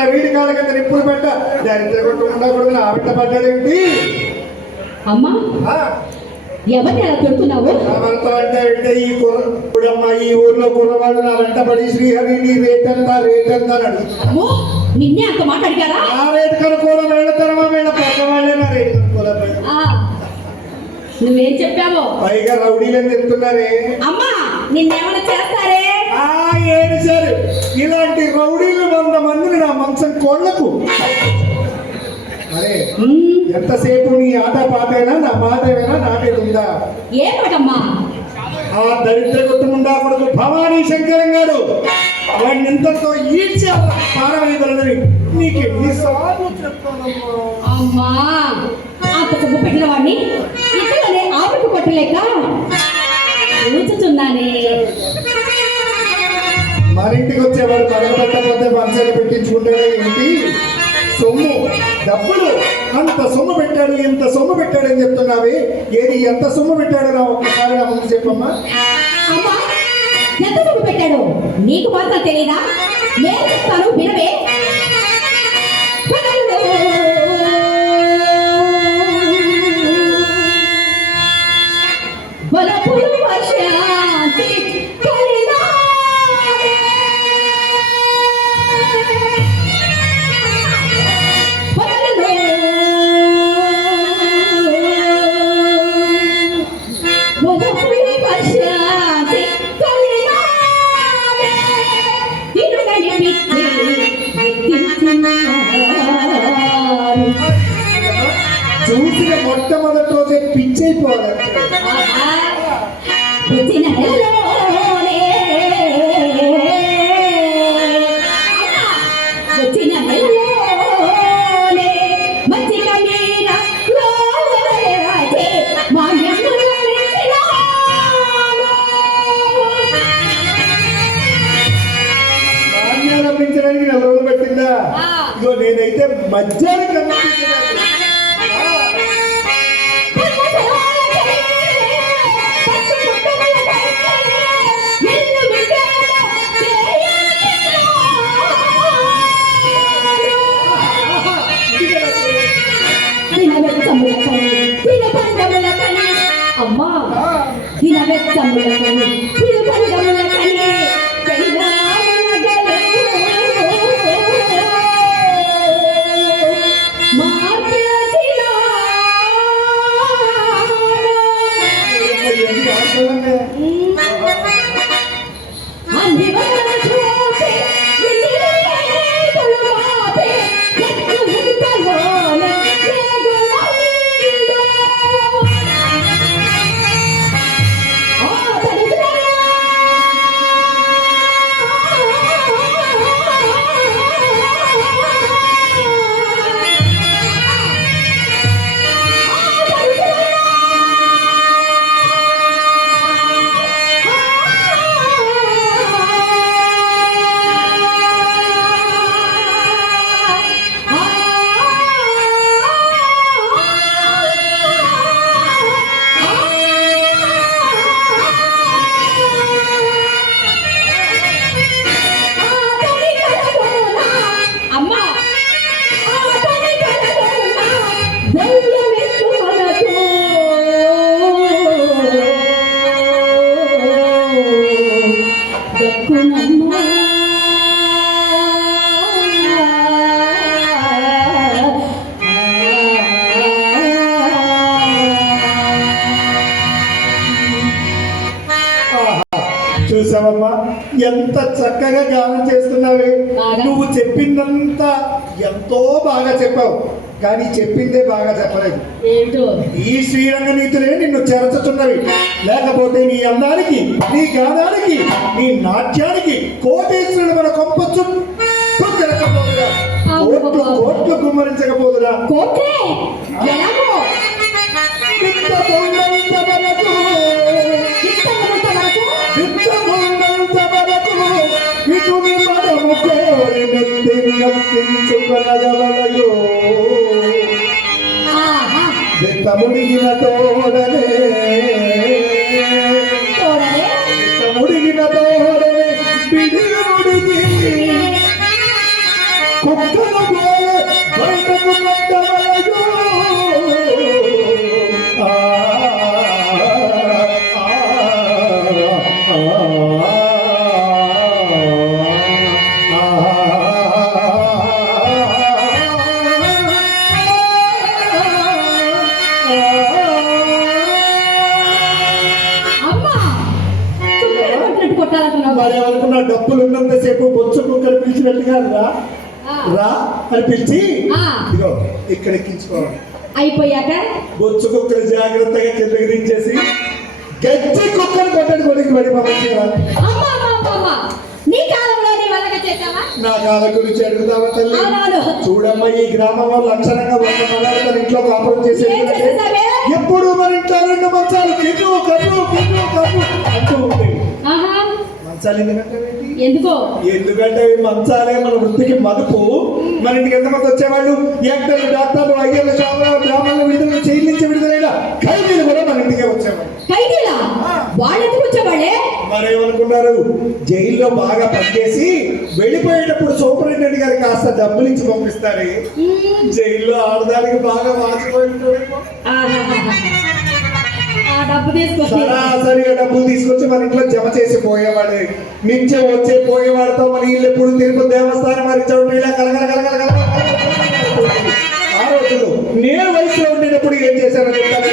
అట్లా వీడి కాళ్ళ కింద నిప్పులు పెట్ట దరిద్ర కొట్టకుండా కూడా నా వెంట పడ్డాడేంటి? అమ్మా ఎవరిని అలా తిడుతున్నావు? ఎవరితో అంటే ఈ కుర్రమ్మ ఈ ఊర్లో కుర్రవాళ్ళు నా వెంట పడి శ్రీహరి నీ రేట్ ఎంత అన్నాడు. నిన్నే అంత మాట అడిగారా? ఆ రేట్ కనుక్కోవడం వెళ్ళతరమా వీళ్ళ పక్క వాళ్ళే నా రేట్ కనుక్కోవడం. నువ్వేం చెప్పావో పైగా రౌడీలని చెప్తున్నారే. అమ్మా నిన్నేమైనా చేస్తారే? ఏడు సరే ఇలాంటి రౌడీలు 100 మందిని నా మంచం కోళ్లకు. అరే ఎంతసేపు నీ ఆట పాటైనా నా మాట ఏమైనా నాటేదుందా? ఏ పాటమ్మా? ఆ దరిద్ర కుటుంబా కొడుకు భవానీ శంకరం గారు వాడిని ఇంతతో ఈడ్చి పారవేయగలనని నీకు ఎన్నిసార్లు చెప్తానమ్మా. అమ్మా అంత సొమ్ము పెట్టిన వాడిని ఇతరులనే ఆవిడకు కొట్టలేక చూచుచున్నానే. మన ఇంటికి వచ్చేవాడు పడగబట్టకపోతే మంచాన్ని పెట్టించుకుంటాడే ఏంటి? సొమ్ము డబ్బులు అంత సొమ్ము పెట్టాడు ఇంత సొమ్ము పెట్టాడని చెప్తున్నావి. ఏది ఎంత సొమ్ము పెట్టాడు నా ఒక్కసారి నా ముందు చెప్పమ్మా. అమ్మా ఎంత సొమ్ము పెట్టాడు నీకు మాత్రం తెలియదా? నేను చెప్తాను వినవే. చూసిన మొట్టమొదటి రోజే పిచ్చైపోవాలి. నాణ్యాలు పెంచడానికి 4 రోజులు పట్టిందా? ఇగో నేనైతే మధ్యాహ్నం కనిపించలేదు. అమ్మా దినవెచ్చములకని తిరుపంగములకని చూసావమ్మా ఎంత చక్కగా గానం చేస్తున్నావే. నువ్వు చెప్పిందంత ఎంతో బాగా చెప్పావు, కానీ చెప్పిందే బాగా చెప్పలేదు. ఈ శ్రీరంగ నీతులే నిన్ను చెరచుతున్నవి. లేకపోతే నీ అందానికి, నీ గానానికి, నీ నాట్యానికి కోటేశ్వరుడు మన కొంప చుట్టూ తిరగకపోదురా, కోట్లు గుమ్మరించకపోదురా. ముడిగిన తోడనే ముడిగిన తోడనే బిడి ముడిగి కుక్కను పోలే బయటకు పడ్డవలయో. ఆ, ఆ, అమ్మా కుక్కను కొట్టినట్టు కొట్టాలనుకున్నావు. మరి అనుకున్న డబ్బులు ఉన్నంతసేపు బొచ్చు కుక్కలు పిలిచినట్టుగా రా ఆ, రా అని పిలిచి ఆ. ఇదిగో ఇక్కడ ఎక్కించుకోవాలి. అయిపోయాక బొచ్చు కుక్కలు జాగ్రత్తగా కిందకి దించేసి గట్టి కుక్కలు కొట్టడి కొడుకు పడి పంపించారా. అమ్మా అమ్మా అమ్మా అమ్మా నీ కాలంలో నీ వల్లగా చేసావా? నా కాల గురించి అడుగుతావా తల్లి? అవునవును. చూడమ్మా, ఈ గ్రామంలో లక్షణంగా ఒక మగాడు తన ఇంట్లో కాపురం చేసేది ఏం చేసేసావే? ఎప్పుడు మన ఇంట్లో రెండు మంచాలు కిన్ను కన్ను కిన్ను కన్ను అంటూ ఉంటాయి. ఆహా, మంచాలు ఎందుకంటే ఎందుకో ఎందుకంటే అవి మంచాలే మన వృత్తికి మదుపు. మన ఇంటికి ఎంతమంది వచ్చేవాళ్ళు? యాక్టర్లు, డాక్టర్లు, అయ్యర్లు, షాపులు, బ్రాహ్మణులు, విడుదల చేయించి విడుదలైన ఖైదీలు కూడా మన ఇంటికే వచ్చేవాళ్ళు. ఖైదీలా? వాళ్ళు ఎందుకు వచ్చేవాళ్ళే? మరేమనుకున్నారు? జైల్లో బాగా పనిచేసి వెళ్ళిపోయేటప్పుడు సూపరింటెండెంట్ గారికి కాస్త డబ్బులు ఇచ్చి పంపిస్తారు. జైల్లో ఆడదానికి బాగా మార్చిపోయింటాడేమో. ఆహాహాహా. ఆ డబ్బు తీసుకొచ్చి సరాసరిగా డబ్బులు తీసుకొచ్చి మన ఇంట్లో జమ చేసి పోయేవాడు. నిత్య వచ్చే పోయేవాడితో మన ఇల్లు ఎప్పుడు తిరుపతి దేవస్థానం మరి చోటు ఇలా కలగల కలగల కలగల కలగల. ఆ రోజుల్లో నేను వయసులో ఉండేటప్పుడు ఏం చేశానో చెప్తాను.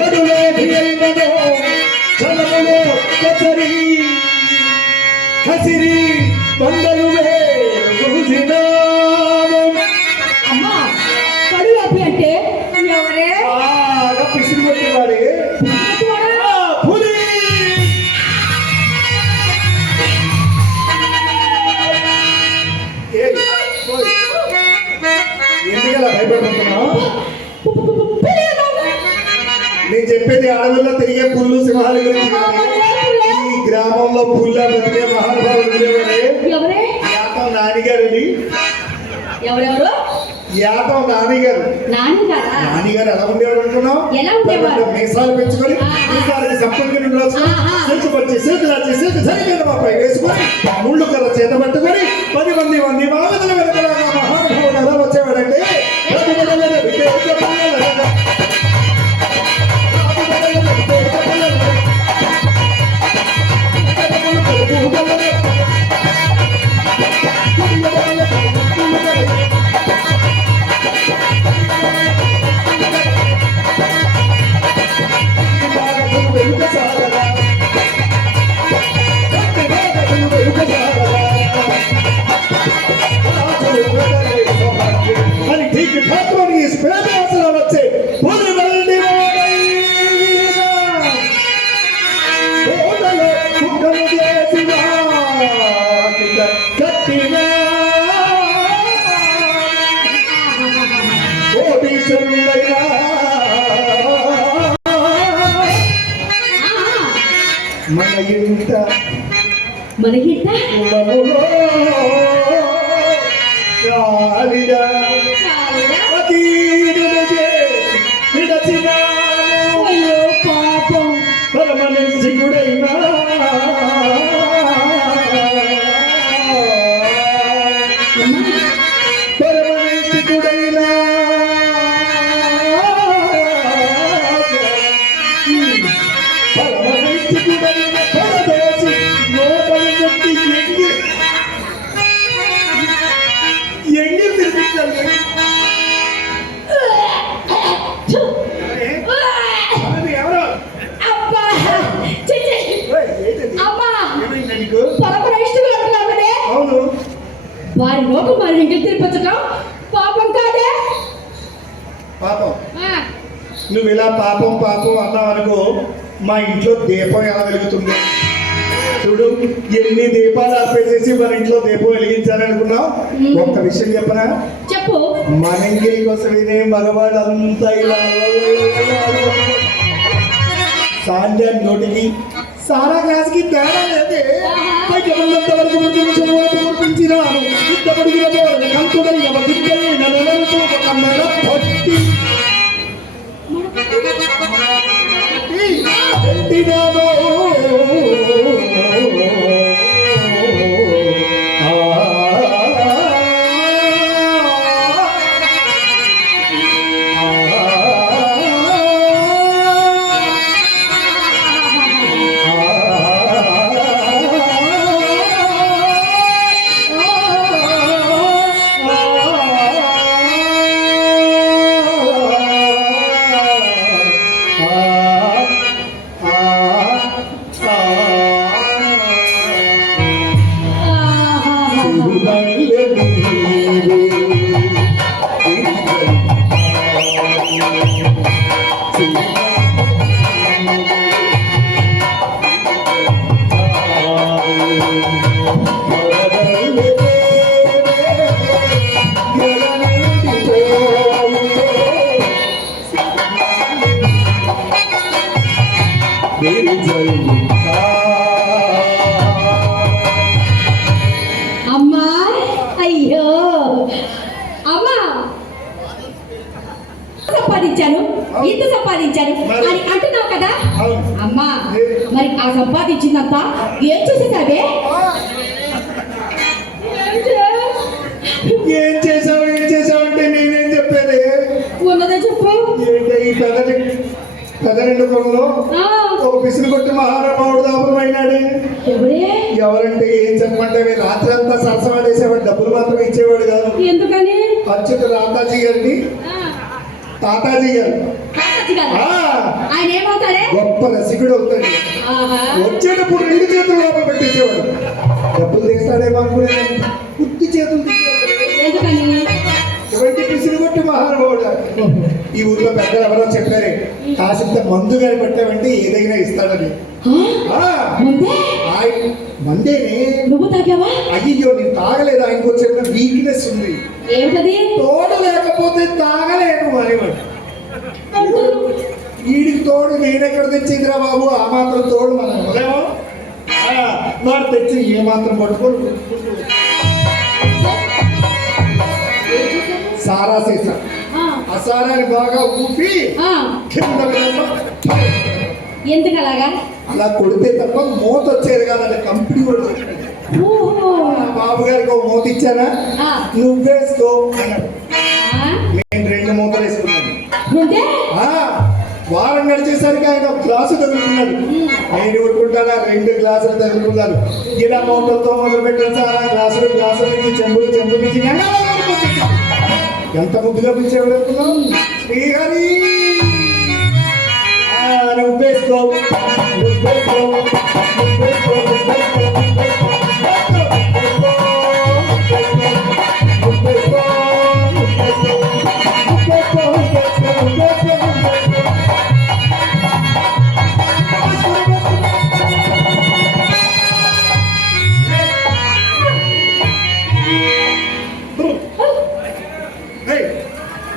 గడులే భియైనదో, చలములో కసరి, కసిరి వందలు వేలుదినాము. అమ్మా కడుపు అంటే ఎవరే? బాగా పిసిరి కొట్టేవాడే పులి. ఎందుకలా భయపడుతున్నావు? నేను చెప్పేది అడవుల్లో తిరిగే పుల్లు సింహాల గురించి కాదు. ఈ గ్రామంలో పుల్ల బతికే మహానుభావులు ఉండేవాడే. ఎవరే? యాతం నానిగారని. ఎవరెవరు? యాతం నానిగారు. నాన్నగారా? నానిగారు ఎలా ఉండేవారు అనుకున్నావు? ఎలా ఉండేవారు? మీసాలు పెంచుకొని మీసాలకి సంపంగిని వచ్చి సిల్క్ జరిగిన మాపై వేసుకొని ముళ్ళు కర్ర చేత పట్టుకొని 10 మంది మావదల వెనకలాగా మహానుభావుడు ఎలా వచ్చేవాడంటే అని ఠీక్ ఠాక్రోని స్పేదవాసనాలు వచ్చే పులి వెళ్ళి కుక్కలు చేసిన కట్టిన కోటీశ్వరుడైనా మన ఇంట మనకింత కులములో గాలిడా అతీతులు చేసి విడచినాను. అయ్యో పాపం. పరమనిష్ఠుడైనా పరమనిష్ఠుడైనా పరమనిష్ఠుడైన పరదేశి లోపలి నుండి ఎంగి తినిపించాలి. ఎవరో అబ్బా చిచి. ఏంటండి? అమ్మా ఏమైంది నీకు? పరమనిష్ఠులు అంటున్నావు కదే? అవును. వారి లోకం వారి ఇంటికి తిరిపించటం పాపం కాదే? పాపం. ఆ, నువ్వు ఇలా పాపం పాపం అన్నావు అనుకో, మా ఇంట్లో దీపం ఎలా వెలుగుతుంది? చూడు, ఎన్ని దీపాలు ఆపేసేసి మన ఇంట్లో దీపం వెలిగించాలనుకున్నావు. ఒక్క విషయం చెప్పనా? చెప్పు. మనంగిరి కోసమే మగవాడు అంతా ఇలా సాంధ్య నోటికి సారా గ్లాస్కి తేడా లేదే. పైకి ఉన్నంత వరకు మురిపించినాను. ఇంత పొడిగిన కంతుడైన దిగ్గైన నెలలతో ఒక మెడ పట్టి పెట్టినాను. అమ్మా అయ్యో అమ్మా సంపాదించాను ఇంత సంపాదించాను అని అంటున్నావు కదా అమ్మా మరి ఆ సంపాదించిందంతా ఏం చేసేసావే ఏం చేసావు అంటే నేనేం చెప్పేది ఉన్నదే చెప్పు ఏంటి ఈ పెదరెండు కొనలో ఆ, ఒక పిసిని కొట్టి మహారామావుడు దాపురమైనాడే ఎవరే ఎవరంటే ఏం చెప్పమంటే రాత్రి అంతా సరసవాడేసేవాడు డబ్బులు మాత్రం ఇచ్చేవాడు కాదు ఎందుకని అచ్యుత తాతాజీ గారిని ఆ, తాతాజీ గారు కాకచ్చి కాదు. ఆ, ఆయన ఏమవుతాడే గొప్ప రసికుడు అవుతాడు ఆహా. వచ్చేటప్పుడు రెండు చేతులు లోపల పెట్టేసేవాడు డబ్బులు తీస్తాడేమో అనుకునేది ఉత్తి చేతులు తీసేవాడు ఎందుకని ఎటువంటి పిసిని కొట్టి మహానుభావుడు ఈ ఊర్లో పెద్దలు ఎవరో చెప్పారే కాసింత మందు గారి పెట్టామంటే ఏదైనా ఇస్తాడని ఆ, ఆ, ముందే ఆయన మందేనే నువ్వు తాగావా అయ్యో నేను తాగలేదు ఆయనకు వచ్చే వీక్నెస్ ఉంది ఏమిటది తోడు లేకపోతే తాగలేను అనేవాడు వీడికి తోడు నేనెక్కడ తెచ్చిందిరా బాబు ఆ మాత్రం తోడు మనం ఇవ్వలేము వాడు తెచ్చి ఏ మాత్రం పట్టుకొని సారా సీసా ఆ, ఆ సారాన్ని బాగా ఊపి ఆ, కింద మీద ఎందుకు అలాగా అలా కొడితే తప్ప మూత వచ్చేది కాదు అది కంపెనీ కూడా ఓహో బాబు గారికి ఒక మూత ఇచ్చానా ఆ, నువ్వేసుకో అన్నాడు ఆ, నేను రెండు మూతలు వేసుకున్నాను ముందే ఆ, వారం గడిచేసరికి ఆయన ఒక గ్లాసు తగులుకున్నాడు నేను ఊరుకుంటానా రెండు గ్లాసులు తగులుకున్నాను ఇలా మూతలతో మొదలు పెట్టాను సార్ ఆ గ్లాసులు నుంచి చెంబులు నుంచి ఎంత ముద్దుగా పిలిచేవాడు అనుకున్నావు శ్రీహరి నువ్వేసుకో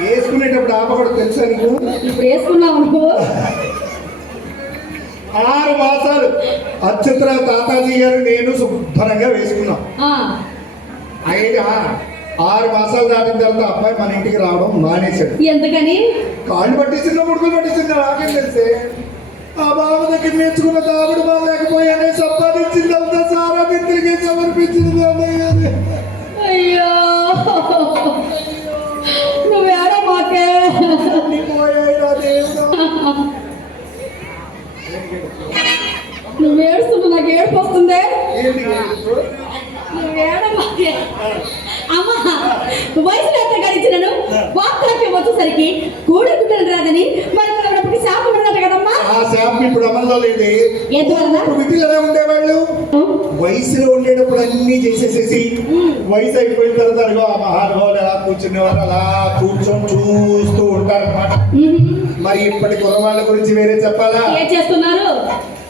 వేసుకునేటప్పుడు ఆపకూడదు తెలుసా నీకు ఇప్పుడు వేసుకున్నావు అనుకో 6 మాసాలు అచ్యుతరావు తాతాజీ గారు నేను శుభ్రంగా వేసుకున్నాం ఆ, 6 మాసాలు దాటిన తర్వాత అబ్బాయి మన ఇంటికి రావడం మానేశాడు ఎందుకని కాళ్ళు పట్టించిందో ముడుకులు పట్టించిందో నాకేం తెలిసే ఆ బాబు దగ్గర నేర్చుకున్న తాగుడు బాగా లేకపోయానే సంపాదించిందంతా సారా మిత్రులకి సమర్పించింది అన్నయ్య. అయ్యో నువ్వేడో మాకే అన్ని పోయాయి నా దేవుడా. నువ్వు ఏడుస్తున్నా నాకు ఏడుపు వస్తుంది ఏంటి ఏడుపు? నువ్వేడో మాకే అమ్మా వయసులో ఎంత గడిచినను వార్తలకి వచ్చేసరికి కూడెక్కుటలు రాదని మరి మనకి శాపం ఉన్నది కదమ్మా ఆ శాపం ఇప్పుడు అమల్లో లేదు ఎందువలన ఇప్పుడు విధులు ఎలా ఉండేవాళ్ళు వయసులో ఉండేటప్పుడు అన్ని చేసేసేసి వయసు అయిపోయిన తర్వాత అదిగో ఆ మహానుభావులు ఎలా కూర్చునేవారు అలా కూర్చొని చూస్తూ ఉంటారన్నమాట మరి ఇప్పటి కుర్రవాళ్ళ గురించి వేరే చెప్పాలా ఏం చేస్తున్నారు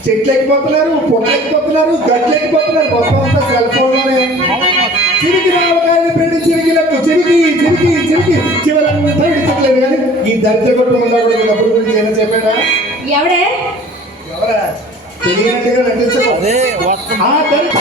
చెట్లు ఎక్కిపోతున్నారు పొట్లు ఎక్కిపోతున్నారు గట్లు ఎక్కిపోతున్నారు మొత్తం అంతా సెల్ ఫోన్ లోనే చిరికి రావకాయలు పెట్టి చిరికిలకు చిరికి చివరంతా ఇడిచట్లేదు కానీ ఈ దరిద్ర కొట్టు ఉన్నప్పుడు డబ్బుల గురించి ఏమైనా చెప్పాడా ఎవడే ఎవరా తెలియనట్టుగా నటించడం ఆ దరిద్ర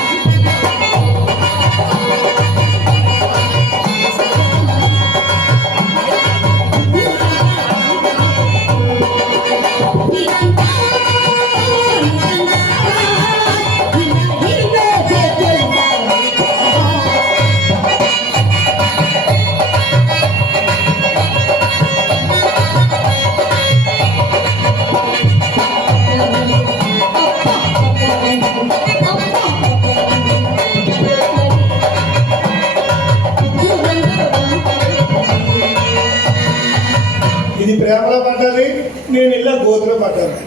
ఇది ప్రేమలో పడ్డది నేను ఇలా గోతులో పడ్డాను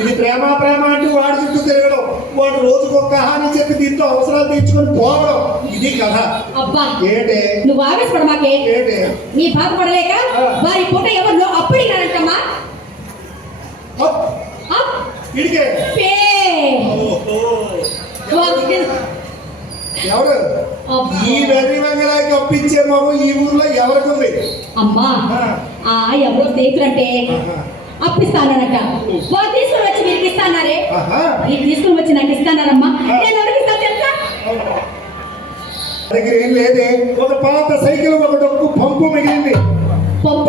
ఇది ప్రేమ అంటూ వాడి చుట్టూ తిరగడం వాడు రోజుకు ఒక్క హాని చెప్పి దీంతో అవసరాలు తీర్చుకొని పోవడం ఇది కథ. అబ్బా ఏంటి నువ్వు ఆవేశపడమాకే. ఏంటి నీ బాధపడలేక వారి పూట ఎవరిలో అప్పడిగానంటమ్మా. ఇడికే పే ఎవరు ఈ వెర్రి వంగలాకి ఒప్పించే మగం ఈ ఊర్లో ఎవరికి ఉంది? అమ్మా ఎవరో స్నేహితులంటే అప్పిస్తానట. వాళ్ళు తీసుకుని వచ్చి మీకు ఇస్తానారే. నీకు తీసుకుని వచ్చి నాకు ఇస్తానారమ్మా. నేను ఎవరికి ఇస్తాను తెలుసా? దగ్గర ఏం లేదే, ఒక పాత సైకిల్ ఒక డొక్కు పంపు మిగిలింది. పంప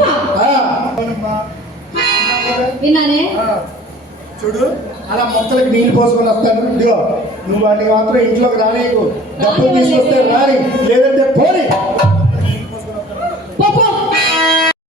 విన్నానే. చూడు అలా మొక్కలకి నీళ్లు పోసుకొని వస్తాను. ఇదిగో నువ్వు వాటికి మాత్రం ఇంట్లోకి రానీకు. డబ్బులు తీసుకొస్తే రాని, లేదా